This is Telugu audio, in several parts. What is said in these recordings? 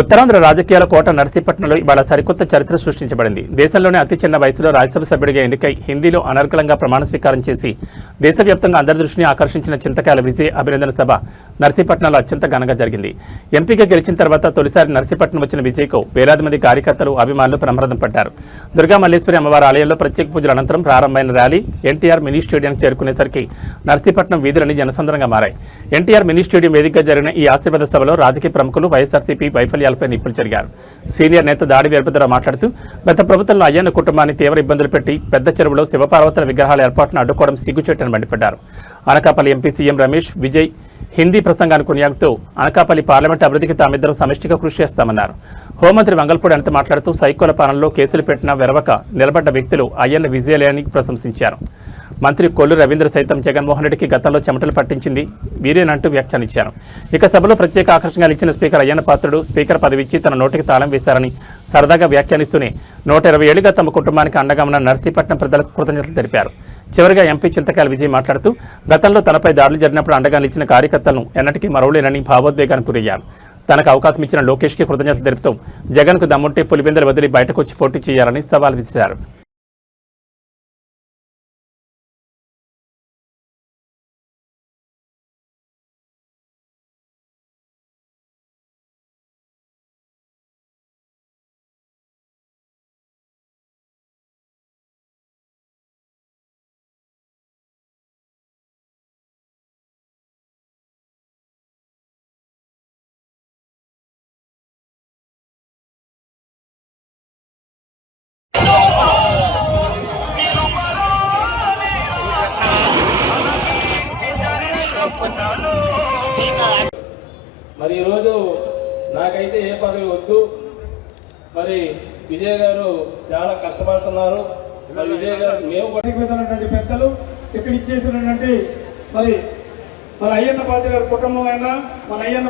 ఉత్తరాంధ్ర రాజకీయాల కోట నర్సీపట్నంలో ఇవాళ సరికొత్త చరిత్ర సృష్టించబడింది. దేశంలోనే అతి చిన్న వయసులో రాజ్యసభ సభ్యుడిగా ఎన్నికై హిందీలో అనర్గళంగా ప్రమాణ స్వీకారం చేసి దేశవ్యాప్తంగా అందరి దృష్టిని ఆకర్షించిన చింతకాయల విజయ్ అభినందన సభ నర్సీపట్నంలో అత్యంత ఘనంగా జరిగింది. ఎంపీగా గెలిచిన తర్వాత తొలిసారి నర్సీపట్నం వచ్చిన విజయ్కు వేలాది మంది కార్యకర్తలు అభిమానులు బ్రహ్మరథం పట్టారు. దుర్గా మల్లేశ్వరి అమ్మవారి ఆలయంలో ప్రత్యేక పూజల అనంతరం ప్రారంభమైన ర్యాలీ ఎన్టీఆర్ మినీ స్టేడియానికి చేరుకునేసరికి నర్సీపట్నం వీధులన్నీ జనసంద్రంగా మారాయి. ఎన్టీఆర్ మినీ స్టేడియం వేదికగా జరిగిన ఈ ఆశీర్వాద సభలో రాజకీయ ప్రముఖులు వైఎస్ఆర్సీపీ వైఫల్యాలపై నిప్పులు జరిగారు. సీనియర్ నేత దాడి వీరభద్రరావు మాట్లాడుతూ గత ప్రభుత్వంలో అయ్యన్న కుటుంబాన్ని తీవ్ర ఇబ్బందులు పెట్టి పెద్ద చెరువులో శివపార్వతుల విగ్రహాల ఏర్పాటును అడ్డుకోవడం సిగ్గుచేటని మండిపడ్డారు. అనకాపల్లి ఎంపీ సీఎం రమేష్ విజయ్ హిందీ ప్రసంగాన్ని కొనియాడుతూ అనకాపల్లి పార్లమెంట్ అభివృద్ధికి తామిద్దరం సమిష్టిగా కృషి చేస్తామన్నారు. హోంమంత్రి వంగల్పూడి అనిత మాట్లాడుతూ సైకోల పాలనలో కేసులు పెట్టిన వెరవక నిలబడ్డ వ్యక్తులు అయ్యన్న విజయలేని ప్రశంసించారు. మంత్రి కొల్లు రవీంద్ర సైతం జగన్మోహన్ రెడ్డికి గతంలో చెమటలు పట్టించింది వీరేనంటూ వ్యాఖ్యానించారు. ఇక సభలో ప్రత్యేక ఆకర్షణగా ఇచ్చిన స్పీకర్ అయ్యన్న పాత్రుడు స్పీకర్ పదవి ఇచ్చి తన నోటికి తాళం వేశారని సరదాగా వ్యాఖ్యానిస్తూనే 120 ఏళ్లుగా తమ కుటుంబానికి అండగా ఉన్న నర్సీపట్నం ప్రజలకు కృతజ్ఞతలు తెలిపారు. చివరిగా ఎంపీ చింతకాయల విజయ్ మాట్లాడుతూ గతంలో తనపై దాడులు జరిగినప్పుడు అండగా నిలిచిన కార్యకర్తలను ఎన్నటికీ మరవలేనని భావోద్వేగానికి గురయ్యారు. తనకు అవకాశం ఇచ్చిన లోకేష్కి కృతజ్ఞతలు తెలుపుతూ జగన్కు దమ్ముంటే పులిబిందెలు వదిలి బయటకు వచ్చి పోటీ చేయాలని సవాల్ విసిరారు. మరి ఈరోజు నాకైతే ఏ పదవి వద్దు. మరి విజయ్ గారు చాలా కష్టపడుతున్నారు. మరి విజయ్ గారు మేము పట్టుకున్నటువంటి పెద్దలు ఇక్కడ ఇచ్చేసినటువంటి మరి మన అయ్యన్న పాత్ర గారి కుటుంబం అయినా మన అయ్యన్న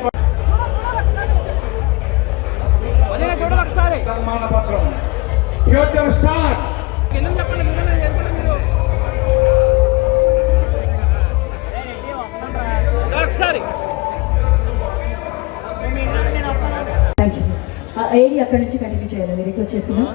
సన్మాన పత్రం ఫ్యూచర్ స్టార్ ఏది అక్కడి నుంచి కంటిన్యూ చేయాలని రిక్వెస్ట్ చేస్తున్నాం.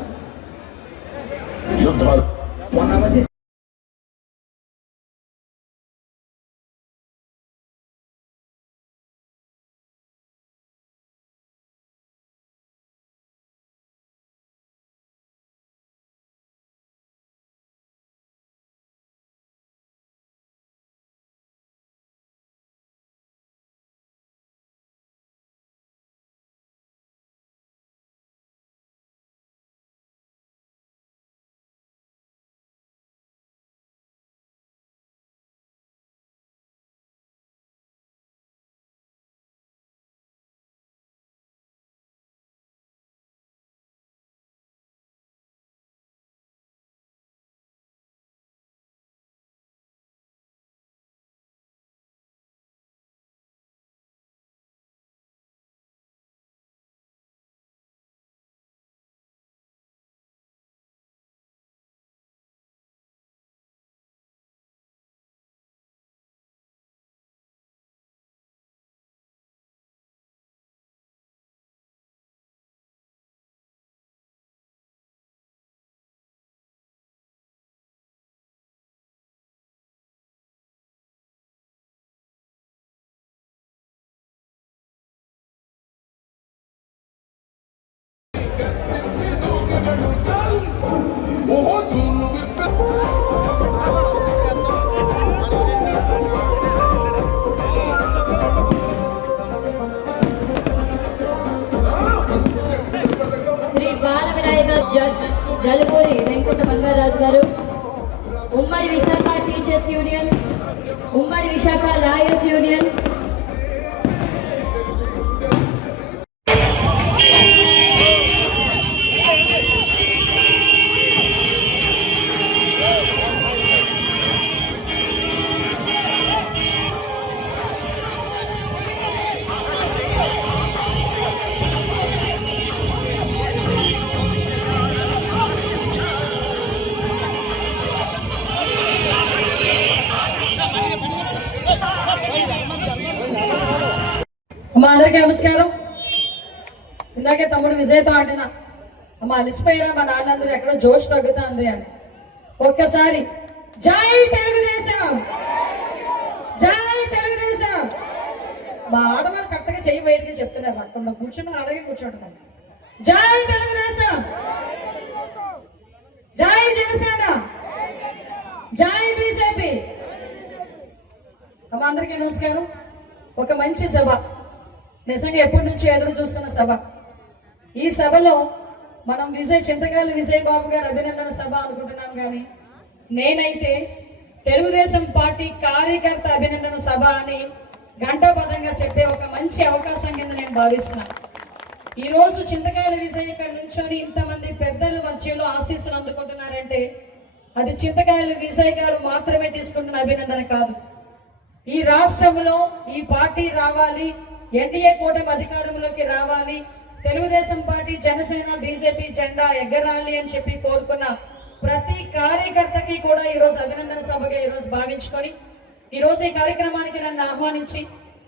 జలపూరి వెంకట బంగారాజు గారు, ఉమ్మడి విశాఖ టీచర్స్ యూనియన్, ఉమ్మడి విశాఖ లాయర్స్ యూనియన్, మా అందరికీ నమస్కారం. ఇందాకే తమ్ముడు విజయ్తో అంటున్నా, అమ్మ అలిసిపోయినా మా నాన్నందరూ ఎక్కడో జోష్ తగ్గుతుంది అని. ఒక్కసారి జై తెలుగుదేశం, జై తెలుగుదేశం. మా ఆడవాళ్ళు కరెక్ట్గా చెయ్యి బయటగా చెప్తున్నారు, అక్కడ కూర్చున్నారు, అలాగే కూర్చుంటున్నారు. జై తెలుగుదేశం, జై జనసేన, జై బీజేపీ. అమ్మ అందరికీ నమస్కారం. ఒక మంచి సభ, నిజంగా ఎప్పటి నుంచో ఎదురు చూస్తున్న సభ. ఈ సభలో మనం చింతకాయల విజయ్ బాబు గారు అభినందన సభ అనుకుంటున్నాం, కానీ నేనైతే తెలుగుదేశం పార్టీ కార్యకర్త అభినందన సభ అని గంటోపదంగా చెప్పే ఒక మంచి అవకాశం కింద నేను భావిస్తున్నాను. ఈరోజు చింతకాయల విజయ్ ఇక్కడ నుంచొని ఇంతమంది పెద్దలు మధ్యలో ఆశీస్సులు అందుకుంటున్నారంటే అది చింతకాయల విజయ్ గారు మాత్రమే తీసుకుంటున్న అభినందన కాదు. ఈ రాష్ట్రంలో ఈ పార్టీ రావాలి, ఎన్డీఏ కూటమి అధికారంలోకి రావాలి, తెలుగుదేశం పార్టీ, జనసేన, బీజేపీ జెండా ఎగరాలి అని చెప్పి కోరుకున్న ప్రతి కార్యకర్తకి కూడా ఈరోజు అభినందన సభగా ఈరోజు భావించుకొని ఈరోజు ఈ కార్యక్రమానికి నన్ను ఆహ్వానించి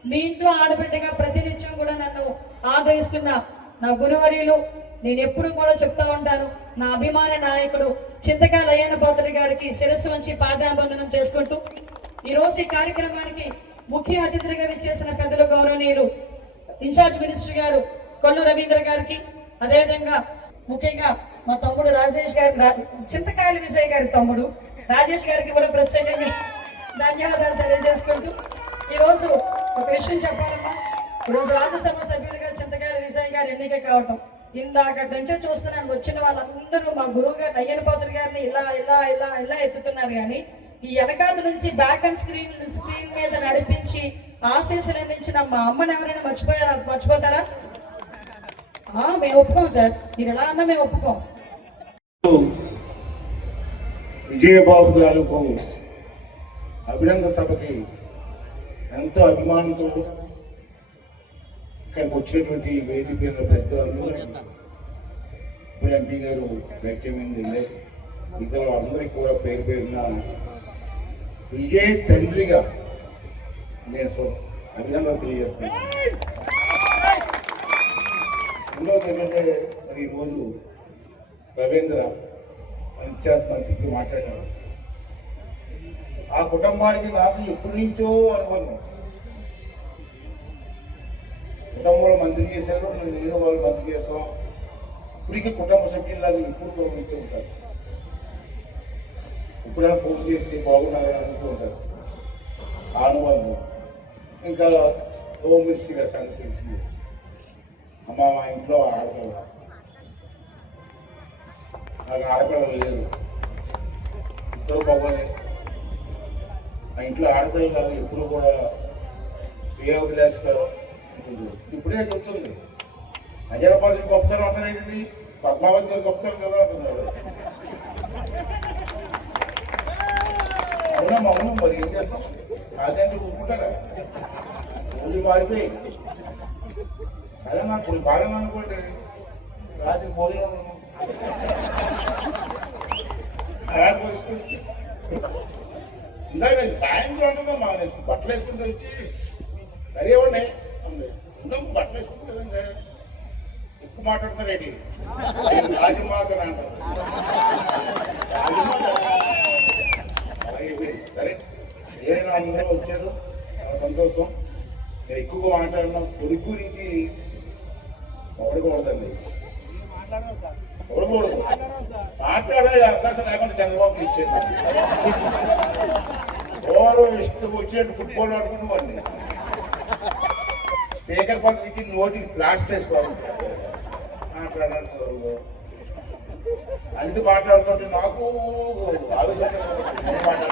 మీ ఇంట్లో ఆడబిడ్డగా ప్రతినిత్యం కూడా నన్ను ఆదరిస్తున్న నా గురువర్యులు, నేను ఎప్పుడు కూడా చెప్తా ఉంటాను, నా అభిమాన నాయకుడు చింతకాయల అయ్యన్న పాత్రుడు గారికి శిరస్సు వంచి పాదాభివందనం చేసుకుంటూ ఈరోజు ఈ కార్యక్రమానికి ముఖ్య అతిథులుగా విచ్చేసిన పెద్దలు గౌరవనీయులు ఇన్ఛార్జ్ మినిస్టర్ గారు కొల్లు రవీంద్ర గారికి, అదేవిధంగా ముఖ్యంగా మా తమ్ముడు రాజేష్ గారి, చింతకాయల విజయ్ గారి తమ్ముడు రాజేష్ గారికి కూడా ప్రత్యేకంగా ధన్యవాదాలు తెలియజేసుకుంటూ ఈరోజు ఒక విషయం చెప్పాలమ్మా. ఈరోజు రాజ్యసభ సభ్యులుగా చింతకాయల విజయ్ గారు ఎన్నిక కావటం, ఇందాకటి నుంచే చూస్తున్నాను, వచ్చిన వాళ్ళందరూ మా గురువు గారు అయ్యన్న పాత్రుడు గారిని ఇలా ఇలా ఇలా ఇలా ఎత్తుతున్నారు, కానీ ఈ వెనకాల నుంచి బ్యాక్ అండ్ స్క్రీన్ మీద నడిపించి ఆశీస్సులు అందించిన మా అమ్మని ఎవరైనా మర్చిపోతారా? మేము ఒప్పుకోం సార్, మీరు ఎలా అన్నా మేము ఒప్పుకోం. విజయబాబు తాలూకు అభినందన సభకి ఎంతో అభిమానంతో ఇక్కడికి వచ్చినటువంటి వేదిక పెద్దలందరికీ, ఇప్పుడు ఎంపీ గారు వ్యక్తమైంది ఇతర అందరికీ కూడా పేరు పేరున విజయ్ తండ్రిగా నేను అభినందన తెలియజేస్తున్నాను. రెండవది ఏంటంటే, మరి ఈరోజు రవీంద్ర పంచాయత్ మంత్రికి మాట్లాడాను. ఆ కుటుంబానికి నాకు ఎప్పటి నుంచో అనుకున్నాను, కుటుంబంలో మంత్రి చేశారు, నేను వాళ్ళు మంత్రి చేస్తాం, ఇప్పటికీ కుటుంబ సభ్యులాగా ఎప్పుడు గౌరవిస్తూ ఉంటారు. ఇప్పుడైనా ఫోన్ చేసి బాగున్నారని అడుగుతూ ఉంటారు. ఆ అనుబంధం ఇంకా హోమ్ మినిస్టర్ గారి సంగతి తెలిసింది. అమ్మ మా ఇంట్లో ఆడపిల్ల, నాకు ఆడపిల్లలు లేరు, ఇద్దరు మగవాళ్ళే. మా ఇంట్లో ఆడపిల్లలు కాదు, ఎప్పుడు కూడా శ్రేయోభిలాషగా ఉంటుంది. ఇప్పుడే చెప్తుంది అజయపాత్రి గొప్పతనం అంటారేంటండి, పద్మావతి గారు గొప్పతనం కదా అంటున్నాడు. అవునా అవును, మరి ఏం చేస్తాం, అదేంటి ఊరుకుంటారా, రోజు మారిపోయి. అదే నాకు ఇప్పుడు బాగా అనుకోండి, రాత్రి భోజనం అలాంటి పరిస్థితి. ఇందాక సాయంత్రం ఉంటుందమ్మా, నేను బట్టలు వేసుకుంటూ వచ్చి రెడీ అవ్వండి అంది. ఉండవు బట్టలు వేసుకుంటుందండి, ఎక్కువ మాట్లాడుతున్నారేంటి, నేను రాజమాత అంటారు. రాజమాత అలాగే సరే, ఏదైనా అందరూ వచ్చారు, సంతోషం. నేను ఎక్కువగా మాట్లాడిన కొడుకు గురించి పొగడకూడదండి, పొగడకూడదు. మాట్లాడే అవకాశం లేకుండా చంద్రబాబు ఇచ్చేది. ఎవరు ఇష్టం వచ్చినట్టు ఫుట్బాల్ ఆడుకుని వాడిని స్పీకర్ పక్కన ఇచ్చి నోటి ప్లాస్ట్ వేసుకోవాలి. మాట్లాడాలి అది మాట్లాడుతుంటే నాకు ఆలోచించాలి.